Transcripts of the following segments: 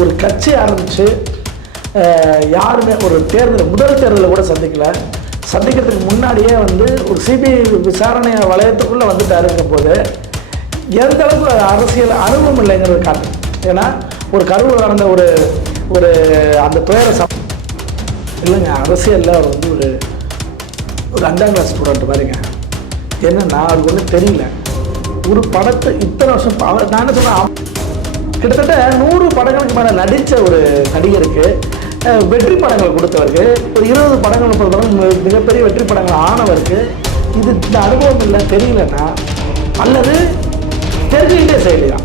ஒரு கட்சி ஆரம்பித்து யாருமே ஒரு முதல் தேர்தலில் கூட சந்திக்கிறதுக்கு முன்னாடியே ஒரு சிபிஐ விசாரணை வளையத்துக்குள்ளே வந்துட்டாருங்கும் போது எந்த அளவுக்கு அரசியல் அனுபவம் இல்லைங்கிறது காட்டு. ஏன்னா ஒரு கரூர் நடந்த ஒரு அந்த துயர இல்லைங்க, அரசியலில் அவர் ஒரு 2ஆம் கிளாஸ் ஸ்டூடெண்ட் பாருங்க. என்னன்னா அவருக்கு ஒன்றும் தெரியல. ஒரு படத்தை இத்தனை வருஷம் நான் என்ன சொன்னேன், கிட்டத்தட்ட 100 படங்களுக்கு மேலே நடித்த ஒரு நடிகருக்கு வெற்றி படங்கள் கொடுத்தவருக்கு, ஒரு 20 படங்கள் 30 படங்கள் மிகப்பெரிய வெற்றி படங்கள் ஆனவருக்கு இந்த அனுபவம் இல்லை, தெரியலன்னா அல்லது தெரிஞ்சுக்கிட்டே செய்யலையா?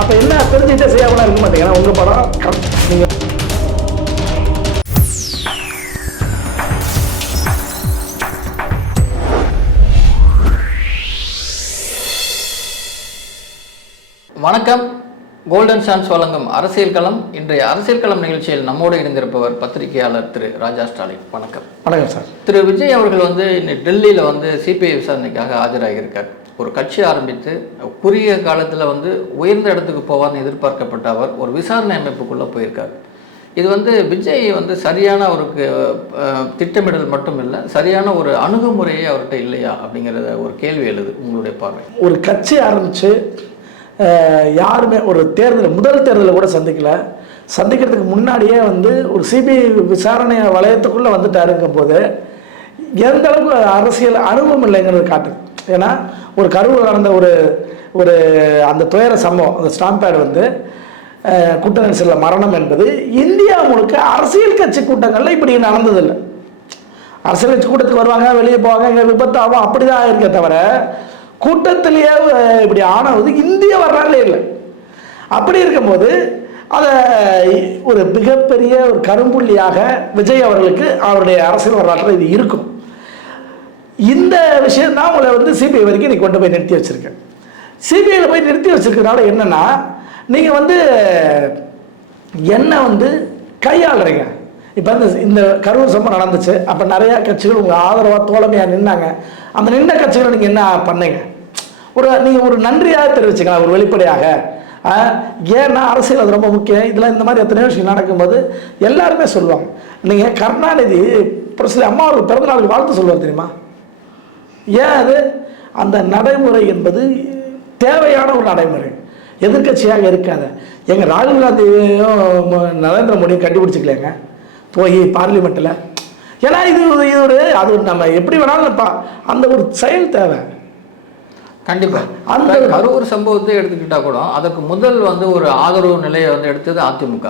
அப்போ என்ன தெரிஞ்சுக்கிட்டே செய்யாமலாம் இருக்க மாட்டேங்க. ஏன்னா உங்கள் படம் நீங்கள் வணக்கம். கோல்டன் சான்ஸ் வழங்கும் அரசியல் களம். இன்றைய அரசியல் களம் நிகழ்ச்சியில் நம்மோடு இணைந்திருப்பவர் பத்திரிகையாளர் திரு ராஜா ஸ்டாலின். வணக்கம். வணக்கம் சார். திரு விஜய் அவர்கள் இன்னைக்கு டெல்லியில் சிபிஐ விசாரணைக்காக ஆஜராகியிருக்கார். ஒரு கட்சி ஆரம்பித்து குறுகிய காலத்தில் உயர்ந்த இடத்துக்கு போவார்னு எதிர்பார்க்கப்பட்ட அவர் ஒரு விசாரணை அமைப்புக்குள்ளே போயிருக்கார். இது விஜய் சரியான அவருக்கு திட்டமிடல் மட்டும் இல்லை, சரியான ஒரு அணுகுமுறையே அவர்கிட்ட இல்லையா அப்படிங்கிறத ஒரு கேள்வி எழுது. உங்களுடைய பார்வை. ஒரு கட்சி ஆரம்பித்து யாருமே முதல் தேர்தலில் கூட சந்திக்கிறதுக்கு முன்னாடியே ஒரு சிபிஐ விசாரணை வளையத்துக்குள்ளே வந்துட்டாருங்கும் போது எந்த அளவுக்கு அரசியல் அனுபவம் இல்லைங்கிறது காட்டு. ஏன்னா ஒரு கரூர் நடந்த ஒரு அந்த துயர சம்பவம், அந்த ஸ்டாம்ப் பேட் கூட்ட நெரிசலில் மரணம் என்பது இந்தியா முழுக்க அரசியல் கட்சி கூட்டங்களில் இப்படி நடந்ததில்லை. அரசியல் கட்சி கூட்டத்துக்கு வருவாங்க, வெளியே போவாங்க, இங்கே விபத்தாகும், அப்படி தான் இருக்கே தவிர கூட்டத்திலேயே இப்படி ஆனது இந்திய வரலாறுல இல்லை. அப்படி இருக்கும்போது அதை ஒரு மிகப்பெரிய ஒரு கரும்புள்ளியாக விஜய் அவர்களுக்கு அவருடைய அரசியல் வரலாற்றில் இது இருக்கும். இந்த விஷயம் தான் உங்களை சிபிஐ வரைக்கும் இன்னைக்கு கொண்டு போய் நிறுத்தி வச்சிருக்கேன். சிபிஐயில் போய் நிறுத்தி வச்சிருக்கிறதுனால என்னன்னா, நீங்கள் என்ன கையாளுறீங்க. இப்போ இந்த கரூர் சம்பவம் நடந்துச்சு, அப்போ நிறையா கட்சிகள் உங்கள் ஆதரவாக தோழமையாக நின்னாங்க. அந்த நின்ற கட்சிகளை நீங்கள் என்ன பண்ணீங்க? நீங்கள் ஒரு நன்றியாக தெரிவிச்சுக்கலாம், ஒரு வெளிப்படையாக. ஏன்னா அரசியல் அது ரொம்ப முக்கியம். இதெல்லாம் இந்த மாதிரி எத்தனையோ விஷயம் நடக்கும்போது எல்லாருமே சொல்லுவாங்க. நீங்கள் கருணாநிதி பிரசிடண்ட் அம்மா அவர்கள் பிறந்த நாளுக்கு வாழ்த்து சொல்லுவார் தெரியுமா? ஏன் அது அந்த நடைமுறை என்பது தேவையான ஒரு நடைமுறை. எதிர்கட்சியாக இருக்காத எங்கள் ராகுல் காந்தியும் நரேந்திர மோடியும் கண்டுபிடிச்சிக்கலைங்க போய் பார்லிமெண்ட்டில். ஏன்னா அது நம்ம எப்படி வேணாலும் அந்த ஒரு செயல் தேவை. கண்டிப்பாக அந்த கரூர் சம்பவத்தை எடுத்துக்கிட்டா கூட அதற்கு முதல் ஒரு ஆதரவு நிலையை எடுத்தது அதிமுக.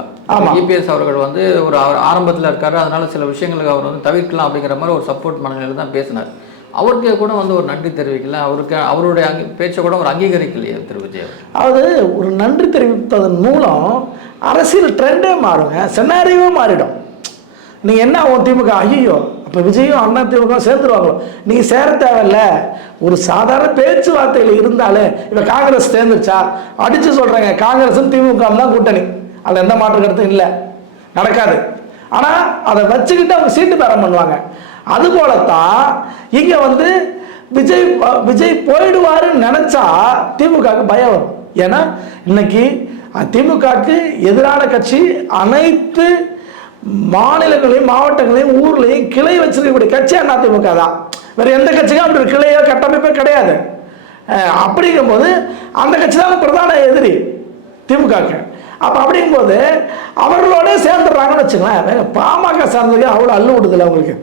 இபிஎஸ் அவர்கள் ஒரு ஆரம்பத்தில் இருக்காரு, அதனால சில விஷயங்களுக்கு அவர் தவிர்க்கலாம் அப்படிங்கிற மாதிரி ஒரு சப்போர்ட் மனநிலையில் தான் பேசினார். அவருக்கு கூட ஒரு நன்றி தெரிவிக்கல, அவருடைய பேச்சை கூட ஒரு அங்கீகரிக்கலையே திரு விஜய். அதாவது ஒரு நன்றி தெரிவிப்பதன் மூலம் அரசியல் ட்ரெண்டே மாறுங்க, சென்னாரியே மாறிடும். நீங்கள் என்ன திமுக ஐயோ இப்போ விஜயும் அண்ணா திமுக சேர்ந்துருவாங்களோ? நீங்கள் சேர தேவையில்ல. ஒரு சாதாரண பேச்சுவார்த்தையில் இருந்தாலே இப்போ காங்கிரஸ் சேர்ந்துருச்சா அடித்து சொல்கிறாங்க, காங்கிரஸும் திமுக தான் கூட்டணி, அதில் எந்த மாற்று கருத்தும் இல்லை, நடக்காது. ஆனால் அதை வச்சுக்கிட்டு அவங்க சீட்டு பேரம் பண்ணுவாங்க. அதுபோலத்தான் இங்கே விஜய் போயிடுவாருன்னு நினச்சா திமுகவுக்கு பயம் வரும். ஏன்னா இன்னைக்கு திமுகவுக்கு எதிரான கட்சி அனைத்து மாநிலங்களையும் மாவட்டங்களையும் ஊர்லையும் கிளை வச்சிருக்கக்கூடிய கட்சி அதிமுக தான். வேற எந்த கட்சிக்கும் அப்படி கிளையோ கட்டமைப்போ கிடையாது. அப்படிங்கும்போது அந்த கட்சி தான் பிரதான எதிரி திமுகவுக்கு. அப்போ அப்படிங்கும்போது அவர்களோட சேர்ந்துடுறாங்கன்னு வச்சுங்களேன். பாமக சேர்ந்ததுக்கு அவ்வளோ அள்ளு விடுதில்லை, அவங்களுக்கு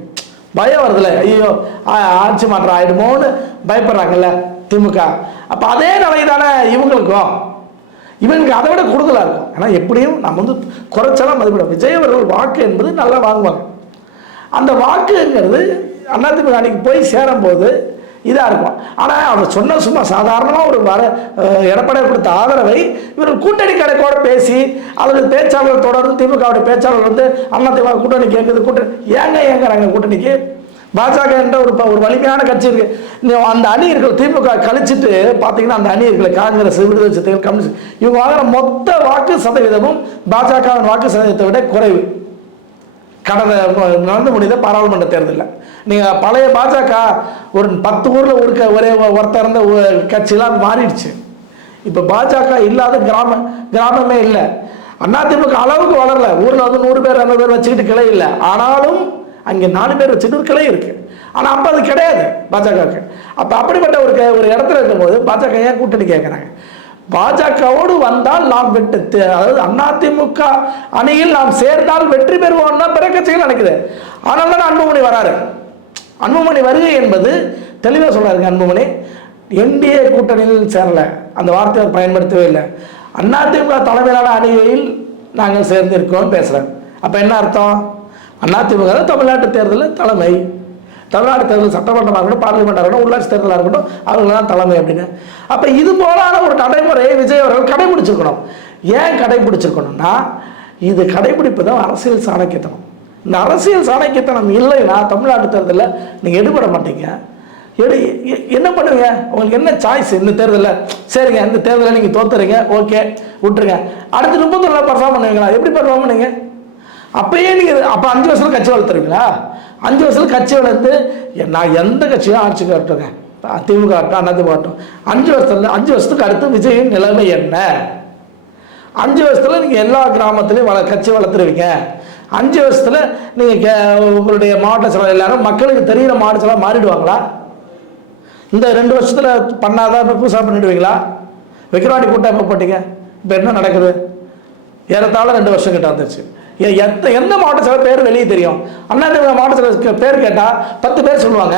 பயம் வருதில்ல, ஐயோ ஆட்சி மாற்றம் ஆயிடுமோன்னு பயப்படுறாங்கல்ல திமுக. அப்போ அதே நிலை தானே இவங்களுக்கும். இவங்களுக்கு அதை விட கூடுதலாக இருக்கும். ஆனால் எப்படியும் நம்ம குறைச்சாலும் மதிப்பிட விஜய் அவர்கள் வாக்கு என்பது நல்லா வாங்குவாங்க. அந்த வாக்குங்கிறது அதிமுக அன்னைக்கு போய் சேரும்போது இதாக இருக்கும். ஆனால் அவர் சொன்ன சும்மா சாதாரணமாக ஒரு எடப்பாடி கொடுத்த ஆதரவை இவர்கள் கூட்டணி கணக்கோட பேசி அவருடைய பேச்சாளர் தொடர்ந்து திமுகவுடைய பேச்சாளர் அதிமுக கூட்டணி கேட்குது, ஏங்குறாங்க கூட்டணிக்கு. பாஜக என்ற ஒரு வலிமையான கட்சி இருக்கு. அந்த அணி இருக்கிற திமுக கழிச்சிட்டு பார்த்தீங்கன்னா அந்த அணி இருக்கிற காங்கிரஸ், விடுதலை சிறுத்தைகள், கம்யூனிஸ்ட் இவங்க வாங்குற மொத்த வாக்கு சதவீதமும் பாஜகவின் வாக்கு சதவீதத்தை விட குறைவு. கடந்த நடந்து முடிந்த பாராளுமன்ற தேர்தலில் நீங்கள் பழைய பாஜக ஒரு 10 ஊரில் ஒரே ஒருத்தர் இருந்த கட்சியெல்லாம் மாறிடுச்சு. இப்போ பாஜக இல்லாத கிராமமே இல்லை. அதிமுக அளவுக்கு வளரல. ஊரில் வந்து 100 பேர் 200 பேர் வச்சுக்கிட்டு கிளை இல்லை. ஆனாலும் அங்கே 4 பேர் வச்சுட்டு ஒரு கிளை இருக்கு. ஆனால் அப்போ அது கிடையாது பாஜகவுக்கு. அப்போ அப்படிப்பட்ட ஒரு இடத்துல இருக்கும்போது பாஜக ஏன் கூட்டணி கேட்குறாங்க? பாஜகவோடு வந்தால் நாம் வெட்டு, அதாவது அதிமுக அணியில் நாம் சேர்ந்தால் வெற்றி பெறுவோம்னா பிற கட்சிகள் நினைக்குது. ஆனால் தான் அன்புமணி வராரு. அன்புமணி வருகை என்பது தெளிவாக சொல்றாருங்க. அன்புமணி என்டிஏ கூட்டணியில் சேரல, அந்த வார்த்தையை அவர் பயன்படுத்தவே இல்லை. அதிமுக தலைமையிலான அணியில் நாங்கள் சேர்ந்திருக்கோம் பேசுகிறேன். அப்போ என்ன அர்த்தம்? அதிமுக தான் தமிழ்நாட்டு தேர்தலில் தலைமை. தமிழ்நாடு தேர்தல் சட்டமன்றமாக இருக்கட்டும், பார்லிமெண்டாக இருக்கட்டும், உள்ளாட்சி தேர்தலாக இருக்கட்டும், அவங்க தான் தலைமை அப்படின்னு. அப்போ இது போலான ஒரு நடைமுறையை விஜய் அவர்கள் கடைபிடிச்சிருக்கணும். ஏன் கடைபிடிச்சிருக்கணும்னா, இது கடைபிடிப்பு தான் அரசியல் சாணக்கியத்தனம். இந்த அரசியல் சாணக்கியத்தனம் இல்லைன்னா தமிழ்நாட்டு தேர்தலில் நீங்கள் எடுபட மாட்டீங்க. என்ன பண்ணுவீங்க? உங்களுக்கு என்ன சாய்ஸ் இந்த தேர்தலில்? சரிங்க, இந்த தேர்தலில் நீங்கள் தோத்துறீங்க, ஓகே விட்டுருங்க. அடுத்து 31 பர்ஃபார்ம் பண்ணுவீங்களா? எப்படி பர்ஃபார்ம் பண்ணுங்க? அப்பயே நீங்கள் அப்போ 5 வருஷத்துல கட்சி வளர்த்துறீங்களா? 5 வருஷத்துல கட்சி வளர்த்து நான் எந்த கட்சியும் ஆட்சிக்கு வரட்டுங்க, திமுக ஆகட்டும் அதிமுக ஆகட்டும், 5 வருஷத்துக்கு அடுத்து விஜயின் நிலைமை என்ன? 5 வருஷத்துல நீங்கள் எல்லா கிராமத்துலையும் கட்சி வளர்த்துருவீங்க. 5 வருஷத்துல நீங்கள் உங்களுடைய மாவட்ட செயலாளர் எல்லாரும் மக்களுக்கு தெரிகிற மாவட்ட செயலாளர் மாறிடுவாங்களா? இந்த 2 வருஷத்துல பண்ணாதான் இப்போ புதுசாக பண்ணிடுவீங்களா? விக்கிரவாண்டி கூட்டம் எப்போ போட்டீங்க? இப்போ என்ன நடக்குது? ஏறத்தாழ 2 வருஷம் கிட்ட வந்துருச்சு. எந்த மாவட்ட செயலர் பேர் வெளியே தெரியும்? அதிமுக மாவட்ட செயலர் பேர் கேட்டால் 10 பேர் சொல்லுவாங்க.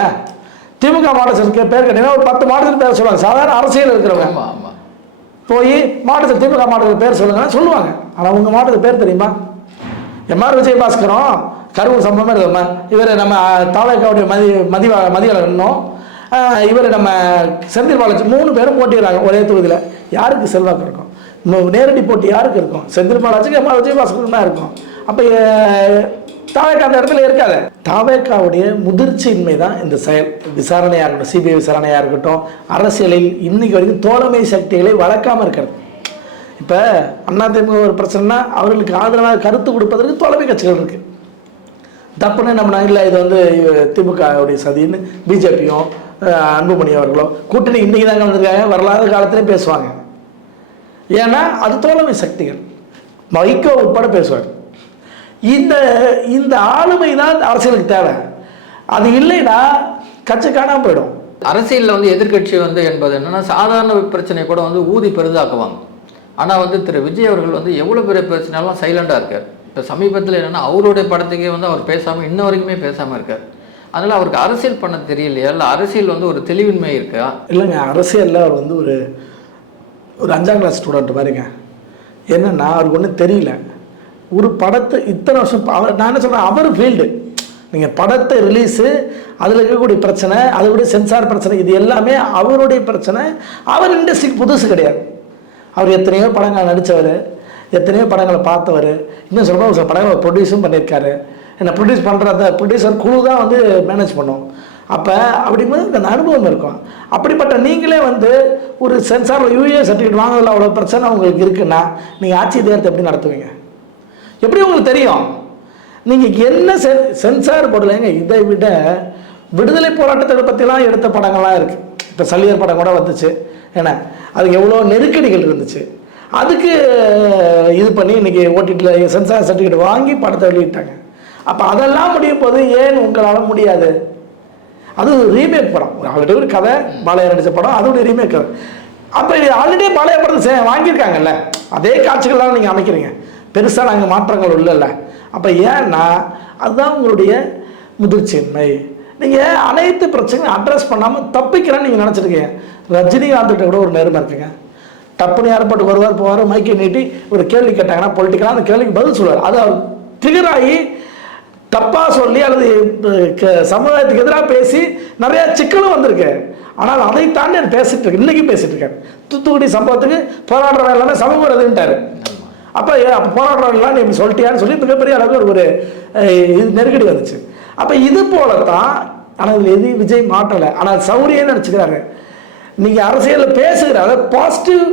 திமுக மாவட்ட செயலர் பேர் கேட்டீங்கன்னா ஒரு 10 மாவட்டத்தில் பேர் சொல்லுவாங்க. சாதாரண அரசியல் இருக்கிறவங்க போய் மாவட்டத்தில் திமுக மாவட்டத்தில் பேர் சொல்லுங்கன்னா சொல்லுவாங்க. ஆனால் உங்கள் மாவட்டத்துக்கு பேர் தெரியுமா? எம்ஆர் விஜயபாஸ்கரும் கரூர் சம்பவமே இருக்குமா? இவர் நம்ம தாவேக்காவுடைய மதியழகனும் இவர் நம்ம செந்தில் பாலாஜி 3 பேரும் போட்டிடுறாங்க ஒரே தொகுதியில். யாருக்கு செல்வாக்கு இருக்கும்? நேரடி போட்டி யாருக்கு இருக்கும்? செந்தில் பாலாஜிக்கு எம்ஆர் விஜயபாஸ்கருக்கு தான் இருக்கும். அப்போ தாவேக்கா அந்த இடத்துல இருக்காது. தாவேக்காவுடைய முதிர்ச்சியின்மை தான் இந்த செயல். விசாரணையாக இருக்கட்டும், சிபிஐ விசாரணையாக இருக்கட்டும், அரசியலில் இன்னைக்கு வரைக்கும் தோழமை சக்திகளை வளர்க்காமல் இருக்கிறது. இப்போ அதிமுக ஒரு பிரச்சனைனா அவர்களுக்கு ஆதரவாக கருத்து கொடுப்பதற்கு தோழமை கட்சிகள் இருக்குது. தப்புன்னு நம்ம இல்லை, இது வந்து திமுகவுடைய சதின்னு பிஜேபியும் அன்புமணி அவர்களோ கூட்டணி இன்றைக்கி தாங்க வந்திருக்காங்க, வரலாறு காலத்திலே பேசுவாங்க. ஏன்னா அது தோழமை சக்திகள். வைகோ உட்பட பேசுவார். இந்த ஆளுமை தான் அரசியலுக்கு தேவை. அது இல்லைன்னா கட்சி காணாமல் போயிடும். அரசியலில் வந்து எதிர்கட்சி வந்து என்பது என்னன்னா சாதாரண பிரச்சனை கூட வந்து ஊதி பெரிதாக்குவாங்க. ஆனால் வந்து திரு விஜய் அவர்கள் வந்து எவ்வளோ பெரிய பிரச்சனைலாம் சைலண்டாக இருக்கார். இப்போ சமீபத்தில் என்னென்னா அவருடைய படத்துக்கே வந்து அவர் பேசாமல் இன்ன வரைக்குமே பேசாமல் இருக்கார். அதனால் அவருக்கு அரசியல் பண்ண தெரியலையா, இல்லை அரசியல் வந்து ஒரு தெளிவின்மை இருக்கா? இல்லைங்க, அரசியலில் அவர் வந்து ஒரு 5ஆம் கிளாஸ் ஸ்டூடெண்ட் மாதிரிங்க. என்னென்னா அவருக்கு ஒன்றும் தெரியல. ஒரு படத்தை இத்தனை வருஷம் நான் என்ன சொல்கிறேன், அவர் ஃபீல்டு. நீங்கள் படத்தை ரிலீஸு, அதில் இருக்கக்கூடிய பிரச்சனை, அதோடைய சென்சார் பிரச்சனை, இது எல்லாமே அவருடைய பிரச்சனை. அவர் இண்டஸ்ட்ரிக்கு புதுசு கிடையாது. அவர் எத்தனையோ படங்கள் நடித்தவர், எத்தனையோ படங்களை பார்த்தவர். இன்னும் சொல்கிறோம், சில படங்களை ப்ரொடியூஸும் பண்ணியிருக்காரு. என்ன ப்ரொடியூஸ் பண்ணுறத ப்ரொடியூசர் குழு தான் வந்து மேனேஜ் பண்ணும். அப்போ அப்படிங்கும்போது அந்த அனுபவம் இருக்கும். அப்படிப்பட்ட நீங்களே வந்து ஒரு சென்சாரில் யூஏ சர்டிஃபிகேட் வாங்குறதுல அவ்வளோ பிரச்சனை உங்களுக்கு இருக்குன்னா நீங்கள் ஆட்சி தேர்தல் எப்படி நடத்துவீங்க? எப்படி உங்களுக்கு தெரியும்? நீங்கள் என்ன சென்சார் போடலைங்க. இதை விட விடுதலை போராட்டத்தை பற்றிலாம் எடுத்த படங்கள்லாம் இருக்குது. இப்போ சல்லியர் படம் கூட வந்துச்சு. ஏன்னா அதுக்கு எவ்வளோ நெருக்கடிகள் இருந்துச்சு. அதுக்கு இது பண்ணி இன்றைக்கி ஓடிடியில் சென்சார் சர்டிஃபிகேட் வாங்கி படத்தை வெளியிட்டாங்க. அப்போ அதெல்லாம் முடியும் போது ஏன் உங்களால் முடியாது? அது ரீமேக் படம், ஆல்ரெடி ஒரு கதை, பாலையா நடித்த படம், அதோடைய ரீமேக் கதை. அப்போ ஆல்ரெடி பாலையா படத்தை வாங்கியிருக்காங்கல்ல, அதே காட்சிகள்லாம் நீங்கள் அமைக்கிறீங்க. பெருசாக நாங்கள் மாற்றங்கள் இல்லைல்ல. அப்போ ஏன்னா அதுதான் உங்களுடைய முதிர்ச்சியின்மை. நீங்கள் அனைத்து பிரச்சனையும் அட்ரஸ் பண்ணாமல் தப்பிக்கிறேன்னு நீங்கள் நினச்சிருக்கீங்க. ரஜினிகாந்த்கிட்ட கூட ஒரு நேர்மை இருக்குங்க. டப்புன்னு ஏற்பட்டு வருவார், போவார், மைக்கை நீட்டி ஒரு கேள்வி கேட்டாங்கன்னா பொலிட்டிக்கலாக அந்த கேள்விக்கு பதில் சொல்லுவார். அது அவர் ட்ரிகராகி தப்பாக சொல்லி அல்லது சமுதாயத்துக்கு எதிராக பேசி நிறையா சிக்கலும் வந்திருக்கு. ஆனால் அதை தாண்டி பேசிட்டு இருக்கு, இன்றைக்கி பேசிட்டு இருக்காரு. தூத்துக்குடி சம்பவத்துக்கு போராடுறவங்க எல்லாமே சமூக விரோதின்ட்டாரு. அப்போ போராடுறவங்களாம் நீ சொல்லிட்டியான்னு சொல்லி மிகப்பெரிய அளவுக்கு ஒரு இது நெருக்கடி வந்துச்சு. அப்போ இது போல தான். ஆனால் இதில் எதையும் விஜய் மாற்றலை. ஆனால் சௌரியன்னு நினச்சிக்கிறாரு. நீங்கள் அரசியலில் பேசுகிற அதாவது பாசிட்டிவ்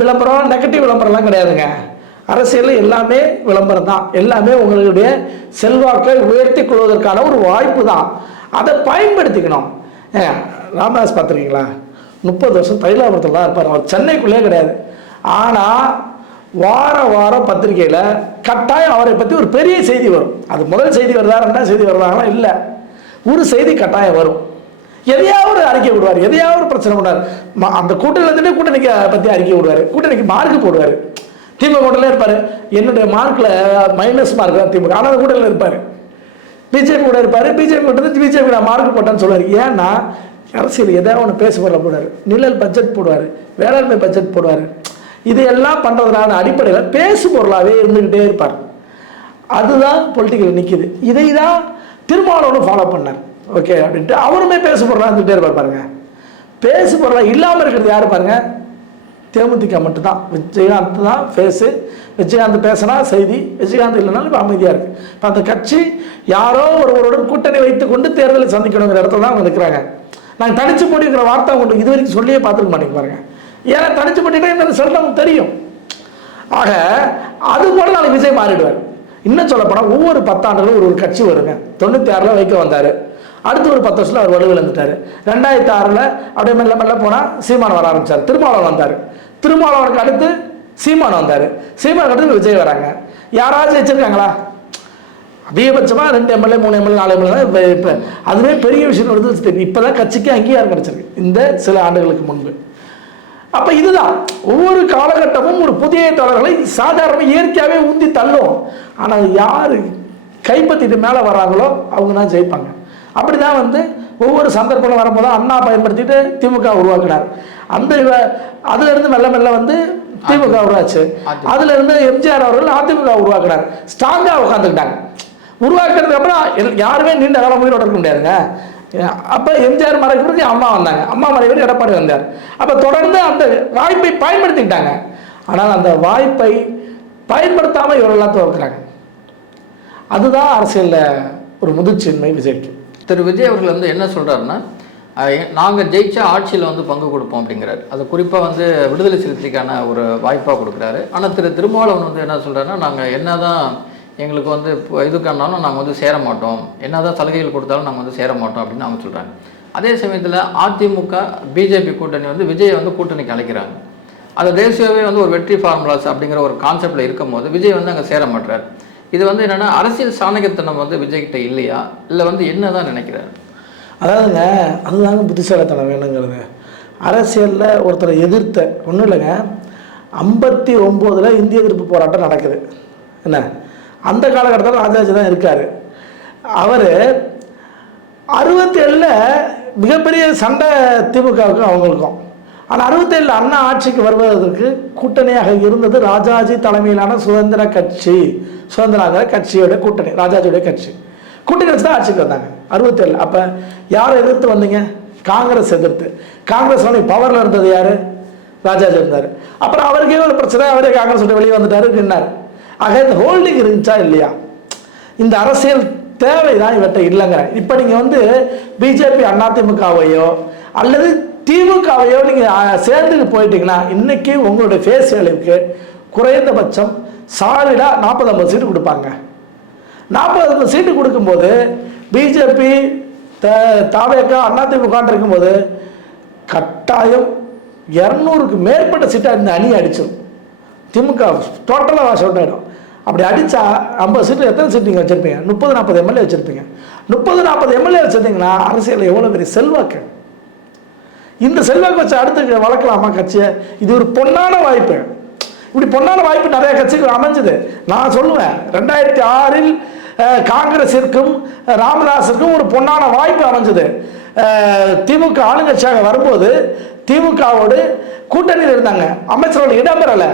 விளம்பரம், நெகட்டிவ் விளம்பரம்லாம் கிடையாதுங்க. அரசியலில் எல்லாமே விளம்பரம் தான். எல்லாமே உங்களுடைய செல்வாக்கை உயர்த்தி கொள்வதற்கான ஒரு வாய்ப்பு தான். அதை பயன்படுத்திக்கணும். ராமதாஸ் பார்த்துருக்கீங்களா? 30 வருஷம் தைலாபுரத்தில் தான் இருப்பார். அவர் சென்னைக்குள்ளே கிடையாது. ஆனால் வாரம் பத்திரிகையில் கட்டாயம் அவரை பற்றி ஒரு பெரிய செய்தி வரும். அது முதல் செய்தி வருதா, ரெண்டாவது செய்தி வருதாங்கன்னா இல்லை, ஒரு செய்தி கட்டாயம் வரும். எதையாவது அறிக்கை விடுவார், எதையாவது பிரச்சனை பண்ணுவார். அந்த கூட்டணியில் இருந்துட்டு கூட்டணிக்கு பற்றி அறிக்கை விடுவார், கூட்டணிக்கு மார்க் போடுவார். திமுக கூட்டணியில் இருப்பார், என்னுடைய மார்க்கில் மைனஸ் மார்க் தான் திமுக, ஆனால் கூட்டணியில் இருப்பார். பிஜேபி கூட இருப்பார், பிஜேபி கூட பிஜேபி நான் மார்க் போட்டேன்னு சொல்லுவார். ஏன்னா அரசியல் எதாவது ஒன்று பேச போடுவார், நிழல் பட்ஜெட் போடுவார், வேளாண்மை பட்ஜெட் போடுவார். இதையெல்லாம் பண்ணுறதுனால அடிப்படையில் பேசு பொருளாகவே இருந்துக்கிட்டே இருப்பார். அதுதான் பொலிட்டிக்கல் நிற்கிது. இதை தான் திருமாவளவனும் ஃபாலோ பண்ணார். ஓகே அப்படின்ட்டு அவருமே பேசு பொருளாக இருந்துகிட்டே இருப்பார். பாருங்க, பேசு பொருளாக இல்லாமல் இருக்கிறது யார் பாருங்க, தேமுதிக மட்டும்தான். விஜயகாந்த் தான் ஃபேஸு. விஜயகாந்த் பேசினா செய்தி, விஜயகாந்த் இல்லைனாலும் இப்போ அமைதியாக இருக்குது. இப்போ அந்த கட்சி யாரோ ஒருவருடன் கூட்டணி வைத்து கொண்டு தேர்தலை சந்திக்கணுங்கிற இடத்துல தான் அவங்க இருக்கிறாங்க. நாங்கள் தனிச்சு போட்டிங்கிற வார்த்தை அவங்க இது வரைக்கும் சொல்லியே பார்த்துக்க மாட்டேங்க பாருங்க. ஏன்னா தனிச்சு போட்டினா இந்த ரிசல்ட் நமக்கு தெரியும். ஆக அது கூட நாளைக்கு விஜய் மாறிடுவார். இன்னும் சொல்லப்போனால் ஒவ்வொரு 10 ஆண்டுகளும் ஒரு கட்சி வருங்க. 96 வைக்க வந்தார், அடுத்து ஒரு 10 வருஷத்தில் அவர் வலுவில் இருந்துட்டார். 2006 அப்படியே மெல்ல மெல்ல போனால் சீமான் வர ஆரம்பித்தார், திருமாவளவன் வந்தார், திருமாவளவனுக்கு அடுத்து சீமான் வந்தார், சீமானுக்கு அடுத்து விஜய் வராங்க. யாராச்சும் வச்சுருக்காங்களா? அதிகபட்சமாக 2 எம்எல்ஏ 3 எம்எல்ஏ 4 எம்எல்ஏ தான். இப்போ அதுவே பெரிய விஷயம் எடுத்து இப்போ தான் கட்சிக்கு அங்கீகாரம் கிடச்சிருக்கு இந்த சில ஆண்டுகளுக்கு முன்பு. அப்போ இதுதான் ஒவ்வொரு காலகட்டமும் ஒரு புதிய தலைவர்களை சாதாரண இயற்கையாகவே ஊந்தி தள்ளும். ஆனால் யார் கைப்பற்றிட்டு மேலே வராங்களோ அவங்க தான் ஜெயிப்பாங்க. அப்படி தான் ஒவ்வொரு சந்தர்ப்பங்களும் வரும்போது அண்ணா பயன்படுத்திட்டு திமுக உருவாக்கினார். அந்த அதுலேருந்து மெல்ல மெல்ல திமுக உருவாச்சு. அதுலேருந்து எம்ஜிஆர் அவர்கள் அதிமுக உருவாக்கினார். ஸ்ட்ராங்காக உட்காந்துக்கிட்டாங்க. உருவாக்குறதுக்கு அப்புறம் யாருமே நீண்ட காலம் உயிரோட இருக்க முடியாதுங்க. அப்போ எம்ஜிஆர் மறைக்கிறதுக்கு அம்மா வந்தாங்க, அம்மா மறைக்கிறது எடப்பாடி வந்தார். அப்போ தொடர்ந்து அந்த வாய்ப்பை பயன்படுத்திக்கிட்டாங்க. ஆனால் அந்த வாய்ப்பை பயன்படுத்தாமல் இவரெல்லாம் துவக்கிறாங்க. அதுதான் அரசியலில் ஒரு முதிர்ச்சியின்மை விஜய்க்கு. திரு விஜய் அவர்கள் என்ன சொல்கிறாருன்னா, நாங்கள் ஜெயிச்சா ஆட்சியில் பங்கு கொடுப்போம் அப்படிங்கிறாரு. அது குறிப்பாக விடுதலை சிறுத்தைக்கான ஒரு வாய்ப்பாக கொடுக்குறாரு. ஆனால் திரு திருமாவளவன் என்ன சொல்கிறாருன்னா, நாங்கள் என்ன தான் எங்களுக்கு இதுக்கானாலும் நாங்கள் சேர மாட்டோம், என்ன தான் சலுகைகள் கொடுத்தாலும் நாங்கள் சேர மாட்டோம் அப்படின்னு அவங்க சொல்கிறாங்க. அதே சமயத்தில் அதிமுக பிஜேபி கூட்டணி விஜயை கூட்டணிக்கு அழைக்கிறாங்க. அது தேசியவே ஒரு வெற்றி ஃபார்முலாஸ் அப்படிங்கிற ஒரு கான்செப்டில் இருக்கும் போது விஜய் அங்கே சேர மாட்டார். இது என்னென்னா அரசியல் சாணகத்தனம் விஜய்கிட்ட இல்லையா, இல்லை என்ன தான் நினைக்கிறாரு? அதாவதுங்க, அதுதாங்க புத்திசாலித்தனம் வேணுங்கிறது. அரசியலில் ஒருத்தரை எதிர்த்த ஒன்றும் இல்லைங்க. 59 இந்திய எதிர்ப்பு போராட்டம் நடக்குது. என்ன அந்த காலகட்டத்தில் ராஜாஜி தான் இருக்கார். அவர் 67 மிகப்பெரிய சண்டை திமுகவுக்கும் அவங்களுக்கும். ஆனால் 67 அண்ணா ஆட்சிக்கு வருவதற்கு கூட்டணியாக இருந்தது ராஜாஜி தலைமையிலான சுதந்திர கட்சியோட கூட்டணி. ராஜாஜியோட கட்சி கூட்டணி வச்சு தான் ஆட்சிக்கு வந்தாங்க 67. அப்போ யாரை எதிர்த்து வந்தீங்க? காங்கிரஸ் எதிர்த்து. காங்கிரஸ் பவரில் இருந்தது யார்? ராஜாஜி இருந்தார். அப்புறம் அவருக்கே ஒரு பிரச்சனை, அவரே காங்கிரஸ் விட்டு வெளியே வந்துட்டாரு, நின்னார். ஆக இந்த ஹோல்டிங் இருந்துச்சா இல்லையா? இந்த அரசியல் தேவைதான் இவற்றை இல்லைங்கிற. இப்போ நீங்கள் பிஜேபி அதிமுகவையோ அல்லது திமுகவையோ நீங்கள் சேர்ந்துட்டு போயிட்டீங்கன்னா இன்னைக்கு உங்களுடைய ஃபேஸ் வேல்யூக்கு குறைந்தபட்சம் சாலிடாக 40-50 சீட்டு கொடுப்பாங்க. 40-50 சீட்டு கொடுக்கும்போது பிஜேபி தாவேக்கா அதிமுக இருக்கும்போது கட்டாயம் 200க்கு மேற்பட்ட சீட்டாக இந்த அணி அடிச்சிடும். திமுக டோட்டலாக வாஷ் அவுட் ஆகிடும். அப்படி அடித்தா 50 சீட்டு எத்தனை சீட்டு நீங்கள் வச்சுருப்பீங்க? 30-40 எம்எல்ஏ வச்சுருப்பீங்க. 30-40 எம்எல்ஏ வச்சுருந்தீங்கன்னா அரசியலில் எவ்வளோ பெரிய செல்வாக்கு. இந்த செல்வாக்கு வச்சு அடுத்து வளர்க்கலாமா கட்சியை? இது ஒரு பொன்னான வாய்ப்பு. இப்படி பொன்னான வாய்ப்பு நிறைய கட்சிகள் அமைஞ்சது. நான் சொல்லுவேன், 2006 காங்கிரஸிற்கும் ராமதாஸிற்கும் ஒரு பொன்னான வாய்ப்பு அமைஞ்சது. திமுக ஆளுங்கட்சியாக வரும்போது திமுகவோடு கூட்டணியில் இருந்தாங்க, அமைச்சர்கள் இடம்பெறலை.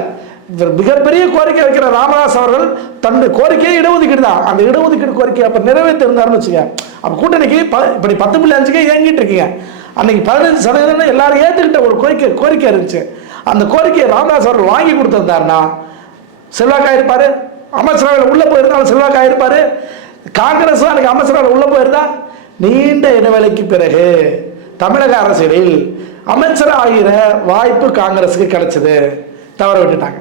மிகப்பெரிய கோரிக்கை வைக்கிற ராமதாஸ் அவர்கள் தன்னுடைய கோரிக்கையை இடஒதுக்கீடு தான். அந்த இடஒதுக்கீடு கோரிக்கை அப்போ நிறைவேற்றிருந்தாருன்னு வச்சுக்க. அப்போ கூட்டணிக்கு இப்படி 10.5 ஏங்கிட்டு இருக்கீங்க. அன்னைக்கு 15% எல்லாரும் ஏற்றுக்கிட்ட ஒரு கோரிக்கை இருந்துச்சு. அந்த கோரிக்கையை ராமதாஸ் அவர்கள் வாங்கி கொடுத்திருந்தாருன்னா செல்வாக்காக இருப்பார். அமைச்சரவையில் உள்ளே போயிருந்தாலும் செல்வாக்காக இருப்பார். காங்கிரஸ் அன்னைக்கு அமைச்சரவையில் உள்ளே போயிருந்தா நீண்ட இடைவேளைக்கு பிறகு தமிழக அரசியலில் அமைச்சர் ஆகிற வாய்ப்பு காங்கிரஸுக்கு கிடைச்சது, தவற விட்டுட்டாங்க.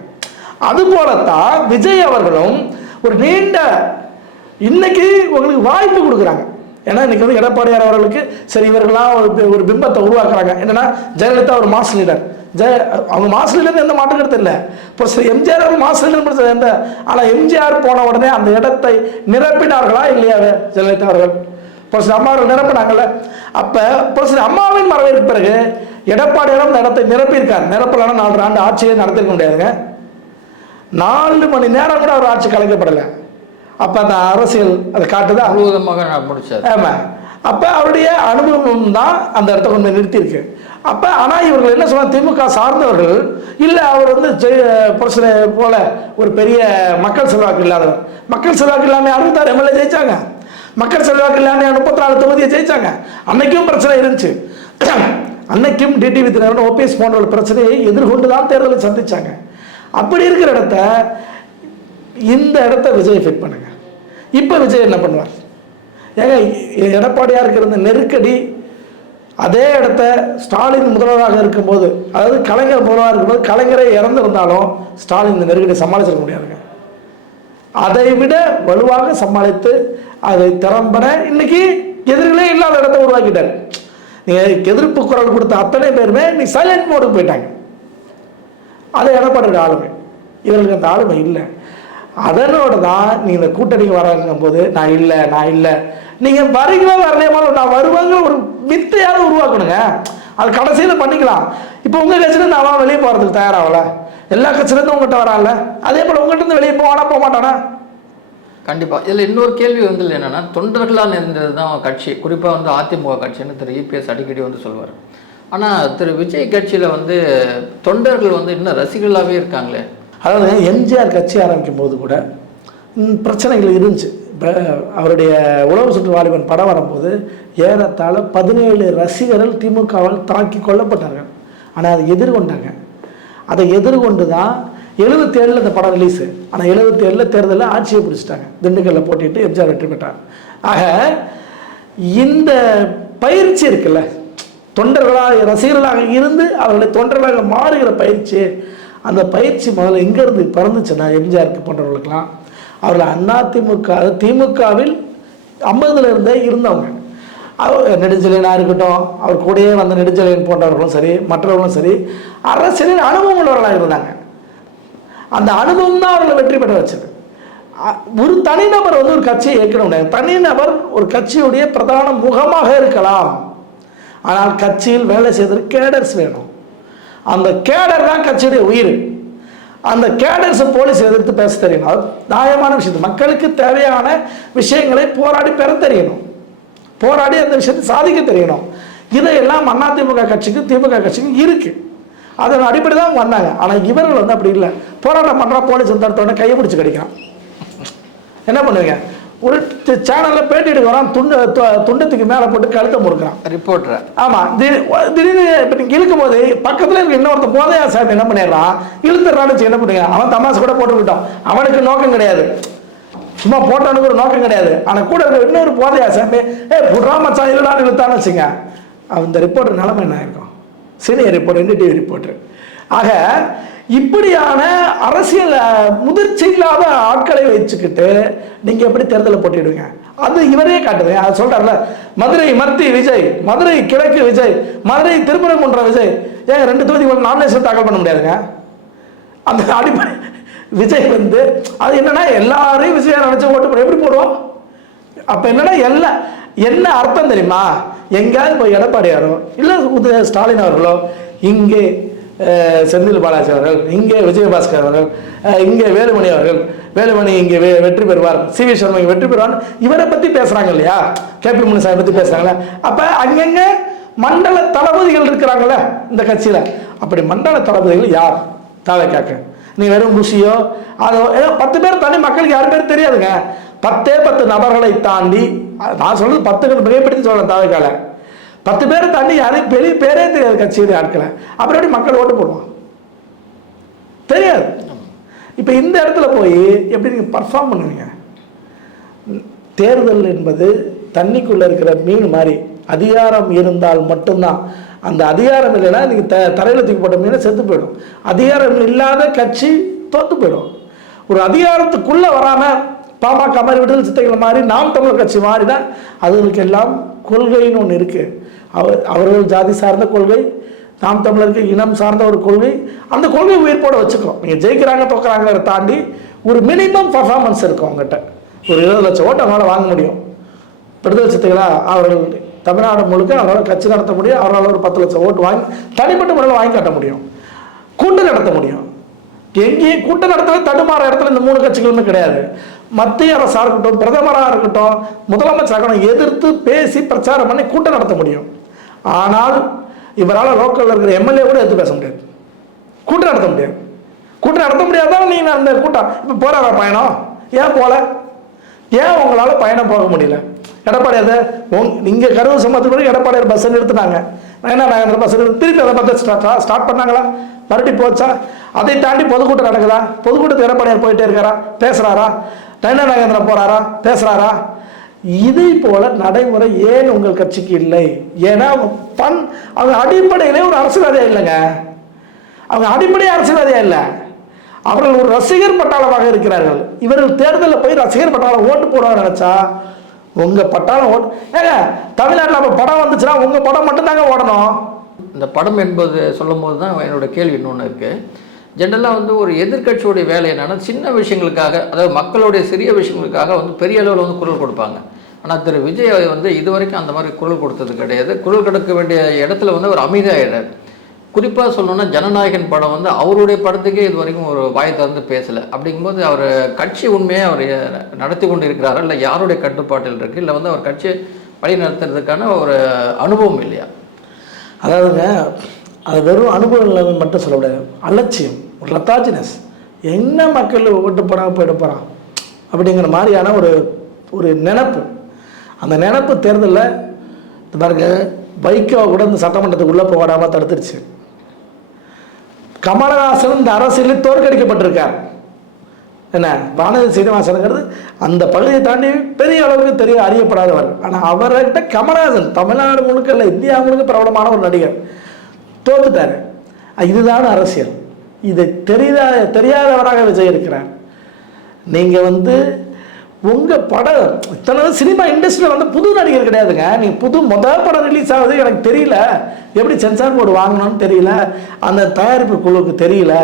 அதுபோலத்தான் விஜய் அவர்களும் ஒரு நீண்ட இன்னைக்கு உங்களுக்கு வாய்ப்பு கொடுக்குறாங்க. ஏன்னா இன்னைக்கு எடப்பாடியார் அவர்களுக்கு சரி இவர்களாம் ஒரு பிம்பத்தை உருவாக்குறாங்க. என்னன்னா ஜெயலலிதா ஒரு மாஸ் லீடர், அவங்க மாஸ்டர்லேருந்து எந்த மாற்று கருத்து இல்லை. இப்போ எம்ஜிஆர் அவர்கள் மாஸ்டர்லேருந்து எந்த, ஆனால் எம்ஜிஆர் போன உடனே அந்த இடத்தை நிரப்பினார்களா இல்லையா ஜெயலலிதா அவர்கள்? இப்போ அம்மா அவர்கள் நிரப்பினாங்கல்ல. அப்போ இப்போ அம்மாவின் மறைவிற்கு பிறகு எடப்பாடியாரும் அந்த இடத்தை நிரப்பியிருக்கார். நிரப்பலன்னா 4 ஆண்டு ஆட்சியை நடத்திருக்க முடியாதுங்க. 4 மணி நேரம் கூட அவர் ஆட்சி கலைக்கப்படலை. அப்போ அந்த அரசியல் அதை காட்டுதா? முழுவதுமாக முடிச்சார். ஆமாம். அப்போ அவருடைய அனுபவம் தான் அந்த இடத்த கொண்டு நிறுத்தியிருக்கு. அப்போ ஆனால் இவர்கள் என்ன சொல்லுவாங்க, திமுக சார்ந்தவர்கள் இல்லை அவர் வந்து புரட்சியை போல ஒரு பெரிய மக்கள் செல்வாக்கு இல்லாதவர். மக்கள் செல்வாக்கு இல்லாமல் 66 எம்எல்ஏ ஜெயிச்சாங்க. மக்கள் செல்வாக்கு இல்லாமல் 34 தொகுதியை ஜெயிச்சாங்க. அன்னைக்கும் பிரச்சனை இருந்துச்சு. அன்னைக்கும் டிடிவி தினகரன், ஓபிஎஸ் போன்ற ஒரு பிரச்சனையை எதிர்கொண்டு தான் தேர்தலை சந்திச்சாங்க. அப்படி இருக்கிற இடத்த இந்த இடத்த விஜய் ஃபிட் பண்ணுங்க. இப்போ விஜய் என்ன பண்ணுவார்? ஏங்க எடப்பாடியாருக்கு இருந்த நெருக்கடி அதே இடத்த ஸ்டாலின் முதல்வராக இருக்கும்போது, அதாவது கலைஞர் முதல்வராக இருக்கும்போது, கலைஞரை இறந்திருந்தாலும் ஸ்டாலின் இந்த நெருக்கடியை சமாளிச்சிருக்க முடியாதுங்க. அதை விட வலுவாக சமாளித்து அதை திறம்பட இன்னைக்கு எதிரிகளே இல்லாத இடத்த உருவாக்கிட்டார். நீங்கள் எதிர்ப்பு குரல் கொடுத்த அத்தனை பேருமே இன்னைக்கு சைலண்ட் மோடுக்கு போயிட்டாங்க. அது எடப்பாடியோட ஆளுமை. இவர்களுக்கு அந்த ஆளுமை இல்லை. அதனோட தான் நீங்கள் இந்த கூட்டணிக்கு வராங்கும் போது நான் இல்லை நீங்கள் வரீங்களா வரலையமா நான் வருவாங்க ஒரு மித்தையாவது உருவாக்கணுங்க. அது கடைசியில் பண்ணிக்கலாம். இப்போ உங்கள் கட்சியிலேருந்து அவன் வெளியே போகிறதுக்கு தயாராகல, எல்லா கட்சியிலேருந்து உங்கள்கிட்ட வரான்ல, அதே போல் உங்கள்கிட்ட இருந்து வெளியே போவானா போக மாட்டானா? கண்டிப்பாக. இதில் இன்னொரு கேள்வி வந்து என்னென்னா, தொண்டர்களாக இருந்தது தான் கட்சி, குறிப்பாக வந்து அதிமுக கட்சின்னு திரு இபிஎஸ் அடிக்கடி வந்து சொல்வார். ஆனால் திரு விஜய் கட்சியில் வந்து தொண்டர்கள் வந்து இன்னும் ரசிகர்களாகவே இருக்காங்களே. அதாவது எம்ஜிஆர் கட்சி ஆரம்பிக்கும் போது கூட பிரச்சனைகள் இருந்துச்சு. இப்போ அவருடைய உழவு சுற்று வாலிபன் படம் வரும்போது ஏறத்தாழ 17 ரசிகர்கள் திமுகவால் தாக்கி கொல்லப்பட்டார்கள். ஆனால் அதை எதிர்கொண்டாங்க. அதை எதிர்கொண்டு தான் 77 இந்த படம் ரிலீஸு. ஆனால் 77 தேர்தலில் ஆட்சியை பிடிச்சிட்டாங்க. திண்டுக்கல்ல போட்டிட்டு எம்ஜிஆர் வெற்றி பெற்றார். ஆக இந்த பயிற்சி இருக்குல்ல, தொண்டர்களாக ரசிகர்களாக இருந்து அவர்களை தொண்டர்களாக மாறுகிற பயிற்சி, அந்த பயிற்சி முதல்ல எங்கேருந்து பிறந்துச்சுன்னா எம்ஜிஆருக்கு போன்றவர்களுக்கெல்லாம் அவர்கள் அதிமுக திமுகவில் 50ல் இருந்தே இருந்தவங்க. நெடுஞ்செழியனாக இருக்கட்டும், அவர் கூடயே வந்த நெடுஞ்செழியன் போன்றவர்களும் சரி, மற்றவர்களும் சரி, அரசியலில் அனுபவம் உள்ளவர்களாக இருந்தாங்க. அந்த அனுபவம் தான் அவர்களை வெற்றி பெற வச்சது. ஒரு தனிநபர் வந்து ஒரு கட்சியை இயக்கணும் முடியாது. தனிநபர் ஒரு கட்சியுடைய பிரதான முகமாக இருக்கலாம். ஆனால் கட்சியில் வேலை செய்வதற்கு கேடர்ஸ் வேணும். அந்த கேடர் தான் கட்சியுடைய உயிர். அந்த கேடர்ஸை போலீஸ் எதிர்த்து பேச தெரியணும். அது நியாயமான விஷயத்து மக்களுக்கு தேவையான விஷயங்களை போராடி பெற தெரியணும், போராடி அந்த விஷயத்தை சாதிக்க தெரியணும். இதையெல்லாம் அதிமுக கட்சிக்கு திமுக கட்சிக்கு இருக்கு. அதன் அடிப்படை தான் வந்தாங்க. ஆனால் இவர்கள் வந்து அப்படி இல்லை. போராட்டம் பண்ணுறா போலீஸ் தடுத்தோடனே கையை பிடிச்சி கிடைக்கும். என்ன பண்ணுவீங்க? ஒரு சேனலில் பேட்டி எடுக்கிறான், துண்டத்துக்கு மேலே போட்டு கழுத்தை முறுக்கிறான் ரிப்போர்ட்டர். ஆமாம், திடீர்னு இப்போ நீங்கள் இழுக்கும் போது பக்கத்தில் இருக்க இன்னொருத்த போதையா சார் என்ன பண்ணிடுறான், இழுத்துறான்னு வச்சு என்ன பண்ணுங்க, அவன் தமாசு கூட போட்டுக்கிட்டான். அவனுக்கு நோக்கம் கிடையாது, சும்மா போட்டவனுக்கு ஒரு நோக்கம் கிடையாது. ஆனால் கூட இருக்க இன்னொரு போதையா சார் புட்ராம மச்சான் இல்லைடான்னு இழுத்தான்னு வச்சுங்க, அந்த ரிப்போர்ட்டர் நிலைமை என்ன இருக்கும்? Senior reporter, NDTV reporter. ஆக இப்படியான அரசியல் முதிர்ச்சி இல்லாத ஆட்களை வச்சுக்கிட்டு நீங்கள் எப்படி தேர்தலை போட்டிடுவீங்க? அது இவரே காட்டுது. அது சொல்கிறார்ல, மதுரை மத்தி விஜய், மதுரை கிழக்கு விஜய், மதுரை திருப்பரங்குன்றம் விஜய். ஏன் 2 தொகுதி நாமினேஷன் தாக்கல் பண்ண முடியாதுங்க? அந்த அடிப்படை விஜய் வந்து அது என்னன்னா எல்லாரையும் விஜய் நினச்சி ஓட்டு எப்படி போடுவோம்? அப்போ என்னன்னா என்ன அர்த்தம் தெரியுமா? எங்கேயாவது போய் எடப்பாடியாரோ இல்லை ஸ்டாலின் அவர்களோ, இங்கே செந்தில் பாலாஜி அவர்கள், இங்கே விஜயபாஸ்கர் அவர்கள், இங்கே வேலுமணி அவர்கள், வேலுமணி இங்கே வெற்றி பெறுவார், CV சர்மா இங்கே வெற்றி பெறுவார், இவரை பற்றி பேசுகிறாங்க இல்லையா, KP முனுசாமி பற்றி பேசுகிறாங்களே. அப்போ அங்கங்கே மண்டல தளபதிகள் இருக்கிறாங்களே இந்த கட்சியில். அப்படி மண்டல தளபதிகள் யார்? தாவேக்காக்கு நீ வெறும் குஷியோ அதோ ஏதோ 10 பேர் தாண்டி மக்களுக்கு யார் பேர் தெரியாதுங்க. 10 நபர்களை தாண்டி, நான் சொல்றது 10 மிகப்படுத்தி சொல்கிறேன். தாவேக்கால 10 பேரை தாண்டி யாரையும் பெரிய பேரே தெரியாது கட்சியுடைய ஆட்களை. அப்புறம் எப்படி மக்கள் ஓட்டு போடுவான்? தெரியாது. இப்போ இந்த இடத்துல போய் எப்படி நீங்கள் பர்ஃபார்ம் பண்ணுவீங்க? தேர்தல் என்பது தண்ணிக்குள்ளே இருக்கிற மீன் மாதிரி, அதிகாரம் இருந்தால் மட்டும்தான். அந்த அதிகாரம் இல்லைன்னா நீங்கள் தரையில் தூக்கி போட்ட மீனை செத்து போயிடும். அதிகாரம் இல்லாத கட்சி தோற்று போயிடும். ஒரு அதிகாரத்துக்குள்ளே வராமல் பாமக மாதிரி, விடுதலை சித்தைகள் மாதிரி, நாம் தமிழர் கட்சி மாறினா அதுகளுக்கு எல்லாம் கொள்கைன்னு ஒன்று இருக்குது. அவர்கள் ஜாதி சார்ந்த கொள்கை, நாம் தமிழருக்கு இனம் சார்ந்த ஒரு கொள்கை, அந்த கொள்கை உயிர்ப்போட வச்சுக்கிறோம். நீங்கள் ஜெயிக்கிறாங்க தோக்குறாங்கிறத தாண்டி ஒரு மினிமம் பர்ஃபார்மன்ஸ் இருக்கும் அவங்ககிட்ட. ஒரு 20 லட்சம் ஓட்டு அவங்களால வாங்க முடியும். விடுதலை சிறுத்தைகளாக அவர்கள் தமிழ்நாடு முழுக்க அவரால் கட்சி நடத்த முடியும். அவரால் ஒரு 10 லட்சம் ஓட்டு வாங்கி தனிப்பட்ட முறையில் வாங்கி காட்ட முடியும். கூட்டு நடத்த முடியும். எங்கேயும் கூட்டம் நடத்தவே தடுமாற இடத்துல இந்த 3 கட்சிகளுமே கிடையாது. மத்திய அரசாக இருக்கட்டும், பிரதமராக இருக்கட்டும், முதலமைச்சராக எதிர்த்து பேசி பிரச்சாரம் பண்ணி கூட்டம் நடத்த முடியும். ஆனால் இவரால் லோக்கலில் இருக்கிற எம்எல்ஏ கூட எடுத்து பேச முடியாது, கூட்டம் நடத்த முடியாது. கூட்டம் நடத்த முடியாதான் நீங்கள் அந்த கூட்டம் இப்போ போகிறாரா பயணம்? ஏன் போகல? ஏன் உங்களால் பயணம் போக முடியல? எடப்பாடி அதை இங்கே கரூர் சம்பவத்துக்கு பிறகு எடப்பாடியார் பஸ்ஸை நிறுத்தினாங்க. என்ன நாங்கள் பஸ் திருப்பி அதை பற்றி ஸ்டார்ட் பண்ணாங்களா? மறுபடியும் போச்சா? அதை தாண்டி பொதுக்கூட்டம் நடக்குதா? பொதுக்கூட்டத்துக்கு எடப்பாடியார் போயிட்டே இருக்காரா? பேசுகிறாரா? நயனா நாகேந்திரன் போகிறாரா? பேசுகிறாரா? இதை போல நடைமுறை ஏன் உங்கள் கட்சிக்கு இல்லை? ஏன்னா அவங்க அடிப்படையிலே ஒரு அரசியல்வாதியா இல்லைங்க. அவங்க அடிப்படை அரசியல்வாதியா இல்லை. அவர்கள் ஒரு ரசிகர் பட்டாளமாக இருக்கிறார்கள். இவர்கள் தேர்தலில் போய் ரசிகர் பட்டாளம் ஓட்டு போடுவாங்க நினைச்சா உங்கள் பட்டாளம் ஓட்டு ஏங்க தமிழ்நாட்டில் அப்போ படம் வந்துச்சுன்னா உங்கள் படம் மட்டும்தாங்க ஓடணும். இந்த படம் என்பது சொல்லும் போது தான் என்னோட கேள்வி இன்னொன்று இருக்குது. ஜென்ரலாக வந்து ஒரு எதிர்கட்சியோடைய வேலை என்னென்னா சின்ன விஷயங்களுக்காக, அதாவது மக்களுடைய சிறிய விஷயங்களுக்காக வந்து பெரிய அளவில் வந்து குரல் கொடுப்பாங்க. ஆனால் திரு விஜய் வந்து இது வரைக்கும் அந்த மாதிரி குரல் கொடுத்தது கிடையாது. குரல் கொடுக்க வேண்டிய இடத்துல வந்து ஒரு அமைதியாகிடார். குறிப்பாக சொல்லணும்னா ஜனநாயகன் படம் வந்து அவருடைய படத்துக்கே இது வரைக்கும் ஒரு வாய் திறந்து பேசலை. அப்படிங்கும்போது அவர் கட்சி உண்மையாக அவர் நடத்தி கொண்டு இருக்கிறாரா, இல்லை யாருடைய கட்டுப்பாட்டில் இருக்குது, இல்லை வந்து அவர் கட்சியை வழி நடத்துறதுக்கான ஒரு அனுபவம் இல்லையா? அதாவதுங்க, அது வெறும் அனுபவம் இல்லாமல் மட்டும் சொல்ல முடியாது. அலட்சியம், ஒரு லத்தாஜினஸ். என்ன மக்கள் ஓட்டு போடாமல் போயிட போகிறான் அப்படிங்கிற மாதிரியான ஒரு நினப்பு. அந்த நினப்பு தேர்தலில் பாருங்க, வைகோ கூட இந்த சட்டமன்றத்துக்கு உள்ளே போடாமல் தடுத்துருச்சு. கமலஹாசன் இந்த அரசியலில் தோற்கடிக்கப்பட்டிருக்கார். என்ன வானதி சீனிவாசனுங்கிறது அந்த பகுதியை தாண்டி பெரிய அளவுக்கு அறியப்படாதவர். ஆனால் அவர்கிட்ட கமலஹாசன் தமிழ்நாடு முழுக்க இல்லை, இந்தியா முழுக்க பிரபலமான ஒரு நடிகர் தோத்துட்டார். இதுதான் அரசியல். இதை தெரியாதவராக விஜய் இருக்கிறார். நீங்கள் வந்து உங்கள் படம் இத்தனை சினிமா இண்டஸ்ட்ரியில் வந்து புது நடிகர் கிடையாதுங்க. நீங்கள் முதல் படம் ரிலீஸ் ஆகுது எனக்கு தெரியல, எப்படி சென்சார் போர்டு வாங்கணும்னு தெரியல, அந்த தயாரிப்பு குழுவுக்கு தெரியல,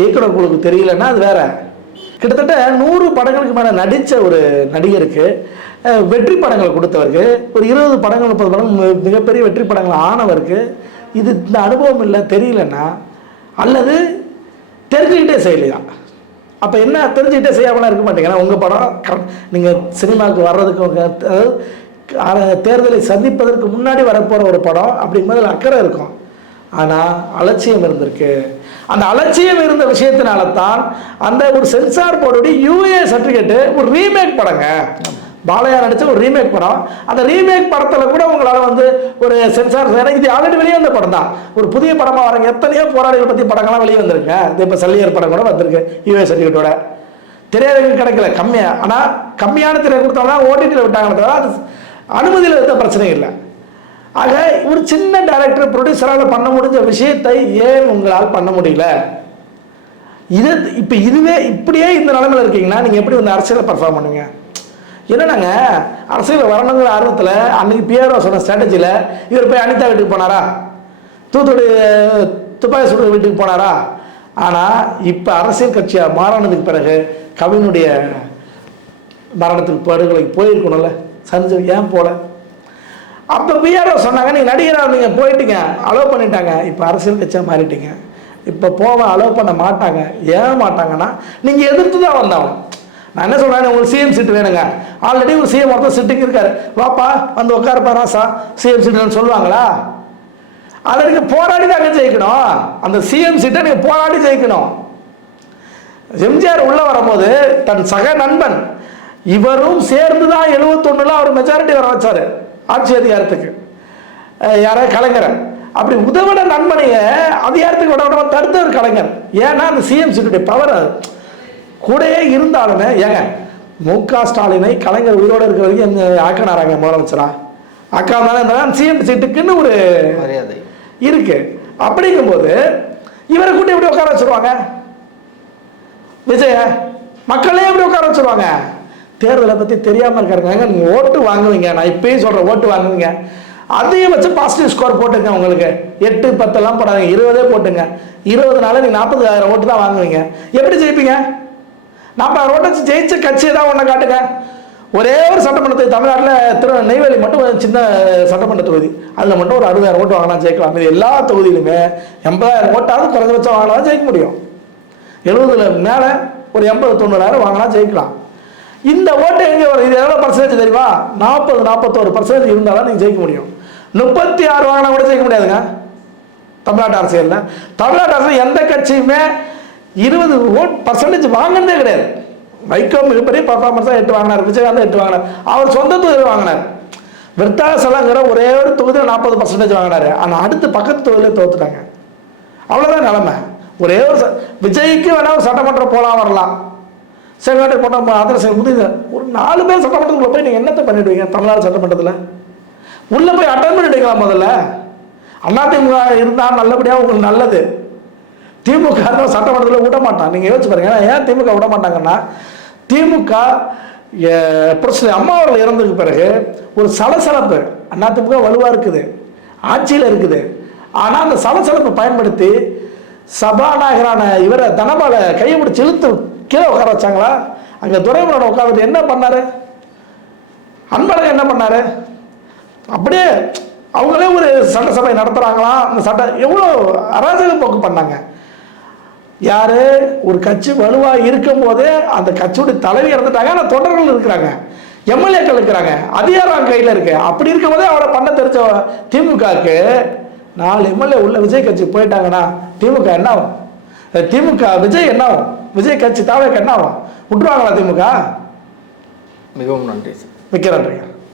இயக்குனர் குழுவுக்கு தெரியலன்னா அது வேற. கிட்டத்தட்ட 100 படங்களுக்கு மேலே நடித்த ஒரு நடிகருக்கு, வெற்றி படங்களை கொடுத்தவருக்கு, ஒரு 20 படங்கள் 30 படங்கள் மிகப்பெரிய வெற்றி படங்கள் ஆனவருக்கு இந்த அனுபவம் இல்லை, தெரியலன்னா, அல்லது தெரிஞ்சுக்கிட்டே செய்யலையா? அப்போ என்ன தெரிஞ்சுக்கிட்டே செய்யாமலாம் இருக்க மாட்டீங்கன்னா உங்கள் படம் நீங்கள் சினிமாவுக்கு வர்றதுக்கு, அதாவது தேர்தலை சந்திப்பதற்கு முன்னாடி வரப்போகிற ஒரு படம் அப்படிங்கும்போது அக்கறை இருக்கும். ஆனால் அலட்சியம் இருந்திருக்கு. அந்த அலட்சியம் இருந்த விஷயத்தினால தான் அந்த ஒரு சென்சார் போர்டுடைய யூஏ சர்டிஃபிகேட்டு ஒரு ரீமேக் படங்க, பாலையா நடித்த ஒரு ரீமேக் படம். அந்த ரீமேக் படத்தில் கூட உங்களால் வந்து ஒரு சென்சார், இது ஆல்ரெடி வெளியே வந்த படம் தான், ஒரு புதிய படமாக வராங்க. எத்தனையோ போராளிகள் பற்றி படங்கள்லாம் வெளியே வந்திருக்கு. இது இப்போ சல்லியர் படம் கூட வந்திருக்கு யூஏ சர்டிஃபிகேட்டோட. திரையரங்கு கிடைக்கல, கம்மியாக. ஆனால் கம்மியான திரை கொடுத்தோம்னா ஓடிடியில் விட்டாங்கன்னு தவிர அது அனுமதியில் இருந்த பிரச்சனை இல்லை. ஆக ஒரு சின்ன டைரக்டர் ப்ரொடியூசரால் பண்ண முடிஞ்ச விஷயத்தை ஏன் உங்களால் பண்ண முடியல? இப்போ இதுவே இப்படியே இந்த நிலைமையில் இருக்கீங்கன்னா நீங்கள் எப்படி வந்து அரசியலை பர்ஃபார்ம் பண்ணுவீங்க? என்னன்னாங்க, அரசியல் வரணுங்கிற ஆர்வத்தில் அன்னைக்கு பிஆர்ஓ சொன்ன ஸ்ட்ராட்டஜியில் இவர் போய் அனிதா வீட்டுக்கு போனாரா, தூத்துக்குடி துப்பாக்கி சுடுற வீட்டுக்கு போனாரா? ஆனால் இப்போ அரசியல் கட்சியாக மாறினதுக்கு பிறகு கவினுடைய மரணத்துக்கு படுகொலைக்கு போயிருக்கணும்ல, சஞ்சய் ஏன் போல? அப்போ பிஆர்ஓ சொன்னாங்க நீங்கள் நடிகராக நீங்கள் போயிட்டீங்க, அலோவ் பண்ணிட்டாங்க, இப்போ அரசியல் கட்சியாக மாறிட்டீங்க, இப்போ போக அலோவ் பண்ண மாட்டாங்க. ஏன் மாட்டாங்கன்னா நீங்கள் எதிர்த்து தான் வந்தாங்க. நான் என்ன சொல்கிறேன், உங்களுக்கு சிஎம் சீட்டு வேணுங்க, ஆல்ரெடி ஒரு சிஎம் ஒருத்தர் சிட்டிங் இருக்காரு, வாப்பா வந்து உட்காருப்பா ராசா சிஎம் சீட்டுன்னு சொல்லுவாங்களா? அதை நீங்கள் போராடி தாங்க ஜெயிக்கணும். அந்த சிஎம் சீட்டை நீங்கள் போராடி ஜெயிக்கணும். எம்ஜிஆர் உள்ளே வரும்போது தன் சக நண்பன் இவரும் சேர்ந்து தான் 71 அவர் மெஜாரிட்டி வர வச்சார் ஆட்சி அதிகாரத்துக்கு. யாரை? கலைஞரை. அப்படி உதவிட நண்பனைய அதிகாரத்துக்கு விட தடுத்தவர் கலைஞர். ஏன்னா அந்த சிஎம் சீட்டுடைய பவர் கூடயே இருந்தாலுமே, ஏங்க முக ஸ்டாலினை கலைஞர் உயிரோடு இருக்கிற வரைக்கும் எங்க ஆக்கினாராங்க முதலமைச்சரா? அக்கா தானே இருந்தாலும் சிஎம் சீட்டுக்குன்னு ஒரு மரியாதை இருக்கு. அப்படிங்கும்போது இவரை கூட்டி எப்படி உட்கார வச்சிருவாங்க? விஜய மக்களே எப்படி உட்கார வச்சிருவாங்க? தேர்தலை பற்றி தெரியாமல் இருக்காருங்க. நீங்கள் ஓட்டு வாங்குவீங்க, நான் இப்பயும் சொல்கிறேன், ஓட்டு வாங்குவீங்க. அதிகபட்சம் பாசிட்டிவ் ஸ்கோர் போட்டுங்க. உங்களுக்கு 8, 10 போடாதீங்க, 20 போட்டுங்க. 20 நீ 40,000 ஓட்டு தான் வாங்குவீங்க. எப்படி ஜெயிப்பீங்க? 40,000 ஓட்டு ஜெயிச்ச கட்சியை தான் ஒன்றை காட்டுங்க. ஒரே ஒரு சட்டமன்ற தமிழ்நாட்டில் நெய்வேலி மட்டும் ஒரு சின்ன சட்டமன்ற தொகுதி, அதில் மட்டும் ஒரு 60,000 ஓட்டு வாங்கினா ஜெயிக்கலாம். இது எல்லா தொகுதியிலுமே 80,000 ஓட்டாவது குறைஞ்சபட்சம் வாங்கினா தான் ஜெயிக்க முடியும். 70 மேலே ஒரு 80-90,000 வாங்கினா ஜெயிக்கலாம். இந்த ஓட்டு எங்கே வரும்? இது எவ்வளோ பர்சன்டேஜ் தெரியுமா? 40-41% இருந்தால் தான் நீங்கள் ஜெயிக்க முடியும். 36 வாங்கினா கூட ஜெயிக்க முடியாதுங்க தமிழ்நாட்டு அரசியலில். தமிழ்நாட்டு அரசியல் எந்த கட்சியுமே 20% வாங்கினதே கிடையாது. வைகோ மிகப்பெரிய பர்ஃபார்மன்ஸாக 8 வாங்கினார், விஜயகாந்த் 8 வாங்கினார், அவர் சொந்த தொகுதியில் வாங்கினார். விருத்தாசலங்கிற ஒரே ஒரு தொகுதியில் 40% வாங்கினார். ஆனால் அடுத்து பக்கத்து தொகுதியில் தோத்துட்டாங்க. அவ்வளோதான் நிலைமை. ஒரே ஒரு விஜய்க்கு வேணால் ஒரு சட்டமன்றம் போகலாம் வரலாம், செங்கோட்டை போட்டால் அதில் புரியுது. ஒரு 4 பேர் சட்டமன்றத்துக்குள்ளே போய் நீங்கள் என்னத்தை பண்ணிவிடுவீங்க? தமிழ்நாடு சட்டமன்றத்தில் உள்ளே போய் அட்டன் பண்ணிவிடுங்களா? முதல்ல அதிமுக இருந்தால் நல்லபடியாக உங்களுக்கு நல்லது. திமுக சட்டமன்றத்தில் விட மாட்டான். நீங்கள் யோசிச்சு பாருங்க. ஏன் திமுக விட மாட்டாங்கன்னா, திமுக அம்மா அவர்கள் இறந்ததுக்கு பிறகு ஒரு சலசலப்பு, அதிமுக வலுவாக இருக்குது, ஆட்சியில் இருக்குது. ஆனால் அந்த சலசலப்பை பயன்படுத்தி சபாநாயகரான இவரை தனபால கையை பிடிச்சி இழுத்து கீழே உட்கார வச்சாங்களா? அங்கே துரைமுருகன் உட்காந்துட்டு என்ன பண்ணாரு? அன்பழகன் என்ன பண்ணாரு? அப்படியே அவங்களே ஒரு சட்டசபை நடத்துகிறாங்களாம். அந்த சட்டம் எவ்வளோ அராஜக போக்கு பண்ணாங்க. யார்? ஒரு கட்சி வலுவாக இருக்கும் போதே அந்த கட்சியுடைய தலைவி இறந்துட்டாங்க. ஆனால் தொண்டர்கள் இருக்கிறாங்க, எம்எல்ஏக்கள் இருக்கிறாங்க, அதிகாரம் கையில் இருக்கு. அப்படி இருக்கும் போதே அவரை பண்ண தெரிஞ்ச திமுகவுக்கு 4 எம்எல்ஏ உள்ள விஜய் கட்சி போயிட்டாங்கன்னா திமுக என்ன ஆகும்? திமுக விஜய் என்ன ஆகும்? விஜய் கட்சி தாவேக்கு என்ன ஆகும்? விட்டுருவாங்களா திமுக? மிகவும் நன்றி சார். மிக்க நன்றிங்க.